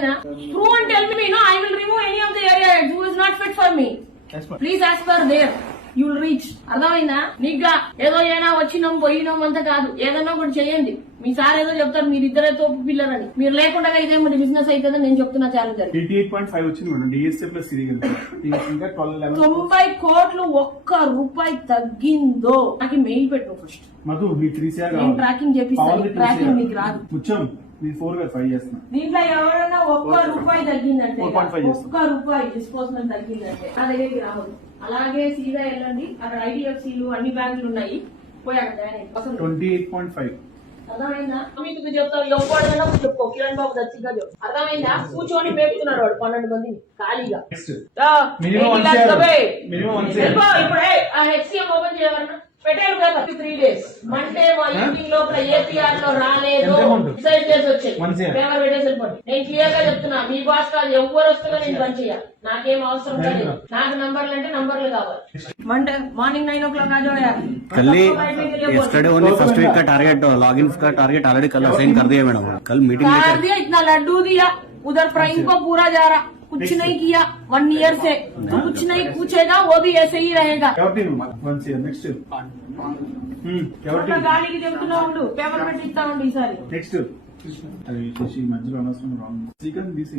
అర్థమైందా? Prove and tell me, no, I will remove any of the area heads who is not fit for me. Please as per there. You will reach. అర్థమైందా? నీగా ఏదో అయినా వచ్చినాం పోయినాం అంతా కాదు, ఏదన్నా ఒకటి చేయండి. మీ సార్ ఏదో చెప్తారు మీరిద్దరే తోపు పిల్లరని, మీరు లేకుండా ఇదే మరి బిజినెస్ అవుతుందని నేను చెప్తున్నా. ఛాలెంజ్ 88.5 వచ్చింది మేడం. డిఎస్ఏ ప్లస్ ఇది ఇంకా 90 కోట్లు ఒక్క రూపాయి తగ్గిందో నాకు మెయిల్ పెట్టు ఫస్ట్. మధు మీ 3CR నేను ట్రాకింగ్ చేపిస్తాను. ట్రాకింగ్ మీకు రాదు. ముచ్చం మీ 4 గా 5 చేస్తున్నా. దీంట్లో ఎవరైనా ఒక్క రూపాయి తగ్గిందంటే, ఒక్క రూపాయి డిస్పోజల్ తగ్గిందంటే నా దగ్గరికి రావద్దు. అలాగే సీదా వెళ్ళండి, అక్కడ ఐడిఎఫ్సీలు అన్ని బ్యాంకులు ఉన్నాయి, పోయి అక్కడ 28.5. అర్థమైందా? మీకు చెప్తాను, ఎవడైనా చెప్పుకో. కిరణ్ బాబు దచ్చిగా చెప్పు. అర్థమైందా? కూర్చొని మేపుతున్నాడు వాడు 12 మందిని ఖాళీగా. ఇప్పుడే ఆ హెచ్సిఎం ఓపెన్ చేయమన్నా పెట్టారు కదా 3 days. మండే ఈవినింగ్ లోపల ఏపీఆర్ లో రాలేదు డిసైడ్ చేసి వచ్చాయి. పేపర్ పెట్టేసి వెళ్ళిపోండి. నేను క్లియర్ గా చెప్తున్నా, మీ బాస్ కాదు, ఎవరు వస్తుందో నేను పని చేయాలి. నాకేం అవసరం లేదు. నాకు నంబర్లు అంటే నంబర్లు కావాలి. మండే మార్నింग 9 o'clock आ जाओ यार. कल yesterday only first week का टारगेट लॉगिन का टारगेट ऑलरेडी कल असाइन कर दिया मैडम. कल मीटिंग कर दिया, इतना लड्डू दिया उधर प्राइम को पूरा जा रहा, कुछ नहीं किया 1 year से, कुछ नहीं पूछेगा वो भी ऐसे ही रहेगा. నెక్స్ట్ గాలికి చెబుతున్నా ఉండు, పేపర్ పెట్టి ఇస్తా ఉండు ఈసారి. నెక్స్ట్ అది చేసి మధ్యలో అనవసరం రాంగ్ సీక్వెన్స్ తీసి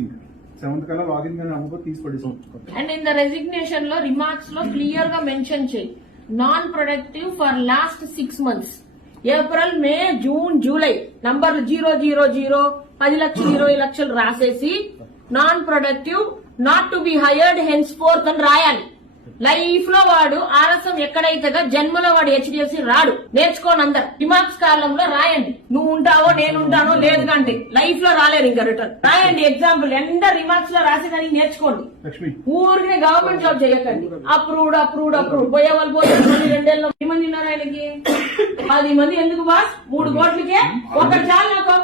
7th కల్లా లాగిన్ కానీ అమ్మకో తీసి పడేసాం. అండ్ ఇన్ ద రెసిగ్నేషన్ లో రిమార్క్స్ లో క్లియర్ గా మెన్షన్ చేయి, non productive for last 6 months. April, May, June, July నంబర్లు 000 10 లక్షలు 20 లక్షలు రాసేసి non productive not to be hired hence fourth అని రాయాలి. లైఫ్ లో వాడు ఆలస్యం ఎక్కడైతే జన్మలో వాడు హెచ్డిఎఫ్సి రాడు. నేర్చుకోండి అందరు. రిమార్క్స్ కాలంలో రాయండి, నువ్వు ఉంటావో నేను ఉంటానో లేదు కంటే లైఫ్ లో రాలేరు ఇంకా రిటర్న్. రాయండి ఎగ్జాంపుల్ ఎంత రిమార్క్స్ లో రాసేదానికి నేర్చుకోండి. ఊరికే గవర్నమెంట్ జాబ్ చేయకండి. అప్రూవ్డ్ అప్రూవ్డ్ అప్రూవ్డ్ పోయే వాళ్ళు పోయే 2 మంది ఉన్నారు ఆయనకి. 10 మంది ఎందుకు బాస్? 3 కోట్లకే ఒకటి చాలు నాకు.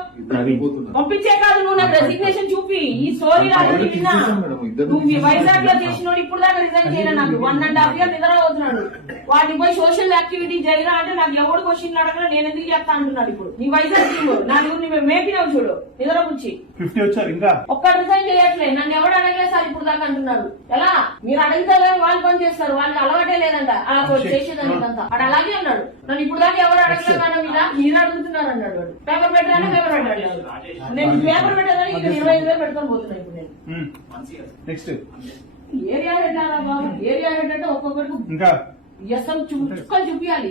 పంపించే కాదు, నువ్వు నాకు రెసిగ్నేషన్ చూపి. ఈ స్టోరీ రాదు విన్నా. నువ్వు వైజాగ్ లో చేసిన ఇప్పుడు దాకా రిజైన్ చేయలే. నాకు 1.5 years నిద్ర అవుతున్నాడు. వాటిని పోయి సోషల్ యాక్టివిటీ చేయరా అంటే నాకు ఎవరు క్వశ్చన్ అడగరా, నేను ఎందుకు చెప్తా అంటున్నాడు. ఇప్పుడు నీ వైజాగ్ టీమ్ నలుగురిని మేపినావు చూడు, నిద్ర పుచ్చి 50 వచ్చారు. ఇంకా ఒక్క రిజైన్ చేయట్లేదు. నన్ను ఎవరు అడగలేదు సార్ ఇప్పుడు దాకా అంటున్నాడు. ఎలా మీరు అడిగితే వాళ్ళు పని చేస్తారు, వాళ్ళకి అలవాటే లేదంట అలా చేసేదానికంతా. అక్కడ అలాగే అన్నాడు. నన్ను ఇప్పుడు దాకా ఎవరు అడగలేదు అన్న మీద మీరు అడుగుతున్నారు అన్నాడు. పేపర్ పెట్టాలని పేపర్ పెట్టాడు. నేను పేపర్ పెట్టేదానికి 25,000 పెట్టుకొని పోతున్నా ఇప్పుడు నేను. నెక్స్ట్ ఏరియా హెడ్ అలా బాబు, ఏరియా హెడ్ అంటే ఒక్కొక్కరికి ఇంకా చుక్కలు చూపించాలి.